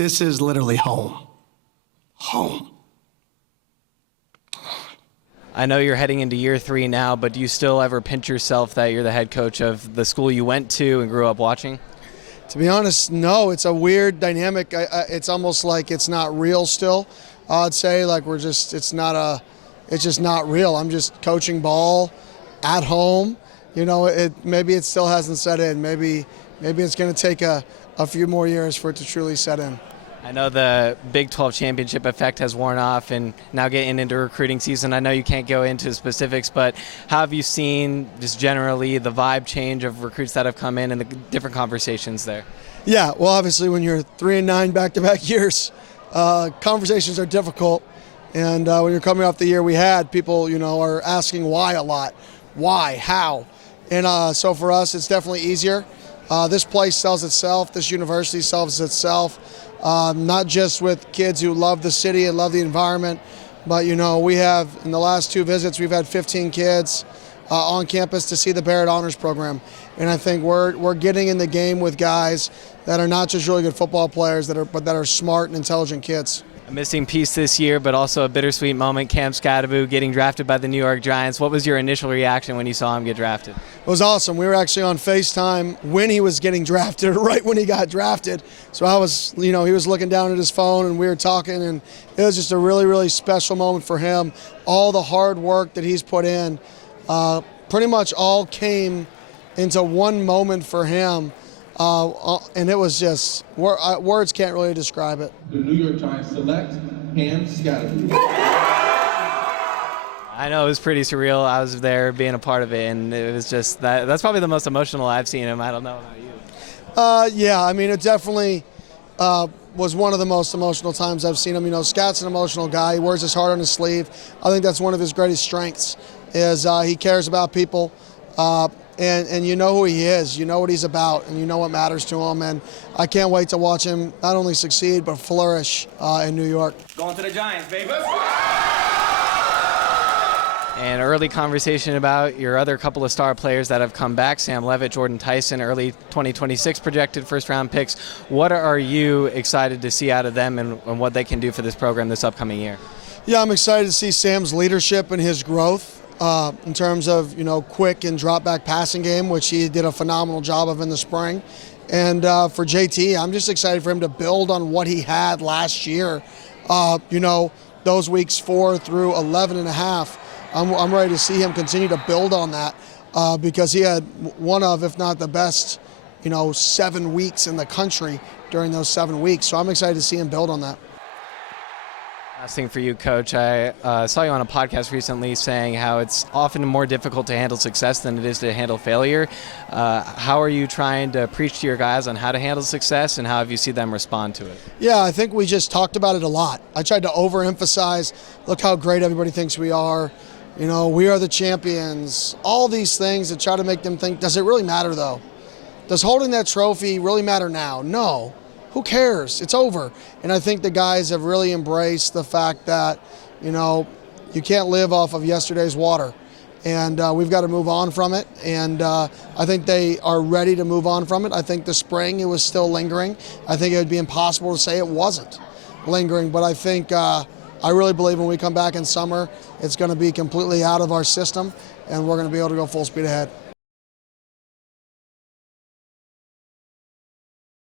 This is literally home. Home. I know you're heading into year 3 now, but do you still ever pinch yourself that you're the head coach of the school you went to and grew up watching? To be honest, no. It's a weird dynamic. It's almost like it's not real still. I'd say like it's just not real. I'm just coaching ball at home. You know, maybe it still hasn't set in. Maybe it's going to take a few more years for it to truly set in. I know the Big 12 championship effect has worn off and now getting into recruiting season. I know you can't go into specifics, but how have you seen just generally the vibe change of recruits that have come in and the different conversations there? Yeah, well, obviously when you're 3-9 back-to-back years, conversations are difficult. And when you're coming off the year we had, people, are asking why a lot. Why? How? And so for us, it's definitely easier. This place sells itself. This university sells itself. Not just with kids who love the city and love the environment, but we have, in the last 2 visits, we've had 15 kids on campus to see the Barrett Honors Program. And I think we're getting in the game with guys that are not just really good football players, but that are smart and intelligent kids. A missing piece this year, but also a bittersweet moment, Cam Skattebo getting drafted by the New York Giants. What was your initial reaction when you saw him get drafted? It was awesome. We were actually on FaceTime when he was getting drafted, right when he got drafted. So I was, he was looking down at his phone and we were talking, and it was just a really, really special moment for him. All the hard work that he's put in pretty much all came into one moment for him. And it was just, words can't really describe it. The New York Giants select Cam Skattebo. I know it was pretty surreal. I was there being a part of it, and it was just, that's probably the most emotional I've seen him. I don't know about you. Yeah, I mean, it definitely was one of the most emotional times I've seen him. Scott's an emotional guy. He wears his heart on his sleeve. I think that's one of his greatest strengths is he cares about people. And you know who he is, you know what he's about, and you know what matters to him. And I can't wait to watch him not only succeed, but flourish in New York. Going to the Giants, baby. And early conversation about your other couple of star players that have come back, Leavitt, Jordyn Tyson, early 2026 projected first-round picks. What are you excited to see out of them and what they can do for this program this upcoming year? Yeah, I'm excited to see Sam's leadership and his growth. In terms of, quick and drop-back passing game, which he did a phenomenal job of in the spring. And for JT, I'm just excited for him to build on what he had last year. Those weeks 4 through 11 and a half, I'm ready to see him continue to build on that because he had one of, if not the best, 7 weeks in the country during those 7 weeks. So I'm excited to see him build on that. Last thing for you, Coach. I saw you on a podcast recently saying how it's often more difficult to handle success than it is to handle failure. How are you trying to preach to your guys on how to handle success, and how have you seen them respond to it? Yeah, I think we just talked about it a lot. I tried to overemphasize, look how great everybody thinks we are. We are the champions. All these things that try to make them think, does it really matter though? Does holding that trophy really matter now? No. Who cares? It's over. And I think the guys have really embraced the fact that, you can't live off of yesterday's water. And we've got to move on from it. And I think they are ready to move on from it. I think the spring, it was still lingering. I think it would be impossible to say it wasn't lingering. But I think, I really believe when we come back in summer, it's going to be completely out of our system, and we're going to be able to go full speed ahead.